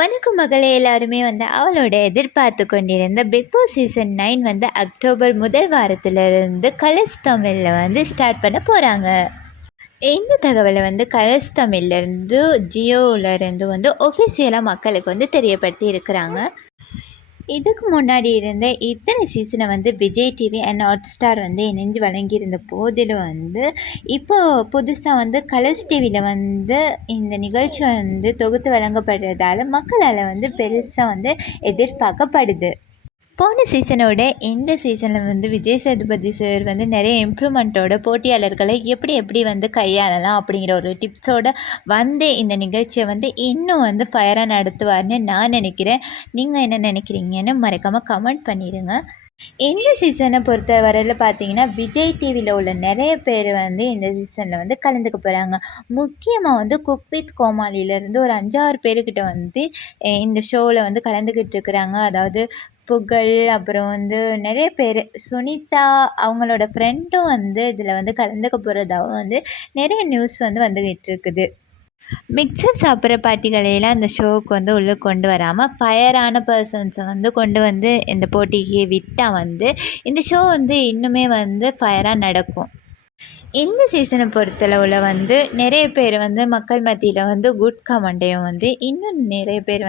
வணக்கம் மகளே, எல்லாருமே அவளோட எதிர்பார்த்து கொண்டிருந்த பிக் பாஸ் சீசன் 9 அக்டோபர் முதல் வாரத்திலிருந்து கலர்ஸ் தமிழில் ஸ்டார்ட் பண்ண போகிறாங்க. இந்த தகவலை கலர்ஸ் தமிழ்லேருந்து ஜியோவிலேருந்து ஒஃபிஷியலாக மக்களுக்கு தெரியப்படுத்தி இருக்கிறாங்க. இதுக்கு முன்னாடி இருந்த இத்தனை சீசனை Vijay TV and Hotstar இணைஞ்சு வழங்கியிருந்த போதிலும் இப்போது புதுசாக கலர்ஸ் டிவியில் இந்த நிகழ்ச்சி தொகுத்து வழங்கப்படுறதால மக்களால் பெருசாக எதிர்பார்க்கப்படுது. போன சீசனோட இந்த சீசனில் விஜய் சேதுபதி சார் நிறைய இம்ப்ரூவ்மெண்ட்டோட போட்டியாளர்களை எப்படி எப்படி கையாளலாம் அப்படிங்கிற ஒரு டிப்ஸோடு இந்த நிகழ்ச்சியை இன்னும் ஃபயராக நடத்துவார்னு நான் நினைக்கிறேன். நீங்கள் என்ன நினைக்கிறீங்கன்னு மறக்காமல் கமெண்ட் பண்ணிடுங்க. இந்த சீசனை பொறுத்த வரையில் பார்த்தீங்கன்னா விஜய் டிவியில் உள்ள நிறைய பேர் இந்த சீசனில் கலந்துக்க போகிறாங்க. முக்கியமாக குக் வித் கோமாளியிலேருந்து ஒரு 5-6 பேர்கிட்ட இந்த ஷோவில் கலந்துக்கிட்டு இருக்கிறாங்க. அதாவது புகழ், அப்புறம் நிறைய பேர், சுனிதா அவங்களோட ஃப்ரெண்டும் இதில் கலந்துக்க போகிறதாகவும் நிறைய நியூஸ் வந்துக்கிட்டு இருக்குது. மிக்சர் சாப்பிட்ற பாட்டிகளையெல்லாம் இந்த ஷோவுக்கு உள்ளே கொண்டு வராமல் ஃபயரான பர்சன்ஸை கொண்டு இந்த போட்டிக்கு விட்டால் இந்த ஷோ இன்னுமே ஃபயராக நடக்கும். இந்த சீசனை பொறுத்தளவில் நிறைய பேர் மக்கள் மத்தியில் குட் கமெண்ட்டையும் இன்னும் நிறைய பேர்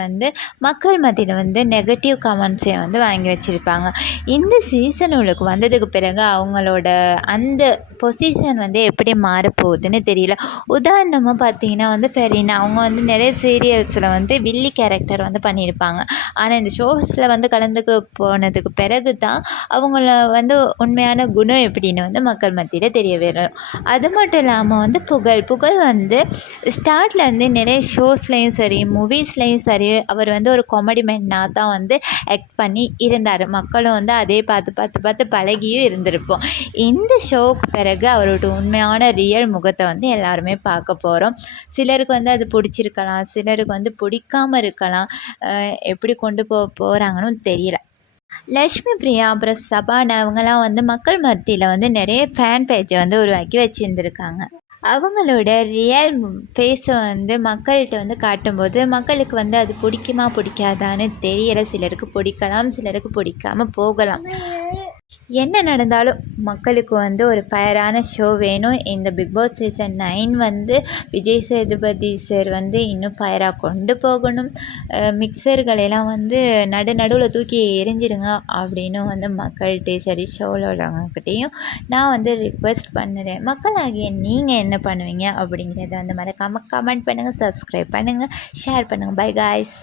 மக்கள் மத்தியில் நெகட்டிவ் கமெண்ட்ஸையும் வாங்கி வச்சுருப்பாங்க. இந்த சீசனுக்கு வந்ததுக்கு பிறகு அவங்களோட அந்த பொசிஷன் எப்படி மாறப்போகுதுன்னு தெரியல. உதாரணமாக பார்த்தீங்கன்னா ஃபெரினா அவங்க நிறைய சீரியல்ஸில் வில்லி கேரக்டர் பண்ணியிருப்பாங்க. ஆனால் இந்த ஷோஸில் கலந்துக்க போனதுக்கு பிறகு தான் அவங்கள உண்மையான குணம் எப்படின்னு மக்கள் மத்தியில் தெரிய வரும். அது மட்டும் இல்லாமல் புகழ் ஸ்டார்ட்லேருந்து நிறைய ஷோஸ்லேயும் சரி மூவிஸ்லேயும் சரி அவர் ஒரு காமெடி மேனாக தான் ஆக்ட் பண்ணி இருந்தார். மக்களும் அதே பார்த்து பழகியும் இருந்திருப்போம். இந்த ஷோவுக்கு பிறகு அவரோட உண்மையான ரியல் முகத்தை எல்லாருமே பார்க்க போகிறோம். சிலருக்கு அது பிடிச்சிருக்கலாம், சிலருக்கு பிடிக்காமல் இருக்கலாம். எப்படி கொண்டு போகிறாங்கன்னு தெரியல. லக்ஷ்மி பிரியா அப்புறம் சபானா அவங்களாம் மக்கள் மத்தியில் நிறைய ஃபேன் பேஜை உருவாக்கி வச்சுருந்துருக்காங்க. அவங்களோட ரியல் ஃபேஸை மக்கள்கிட்ட காட்டும்போது மக்களுக்கு அது பிடிக்குமா பிடிக்காதான்னு தெரியலை. சிலருக்கு பிடிக்கலாம், சிலருக்கு பிடிக்காமல் போகலாம். என்ன நடந்தாலும் மக்களுக்கு ஒரு ஃபயரான ஷோ வேணும். இந்த Bigg Boss season 9 Vijay Sethupathi sir இன்னும் ஃபயராக கொண்டு போகணும். மிக்சர்களெல்லாம் நடுவில் தூக்கி எரிஞ்சிடுங்க அப்படின்னு மக்கள்கிட்டையும் சரி ஷோவில் உள்ளவங்கக்கிட்டேயும் நான் ரிக்வெஸ்ட் பண்ணுறேன். மக்களாகிய நீங்கள் என்ன பண்ணுவீங்க அப்படிங்கிறத மறக்காமல் கமெண்ட் பண்ணுங்கள், சப்ஸ்கிரைப் பண்ணுங்கள், ஷேர் பண்ணுங்கள். By guys.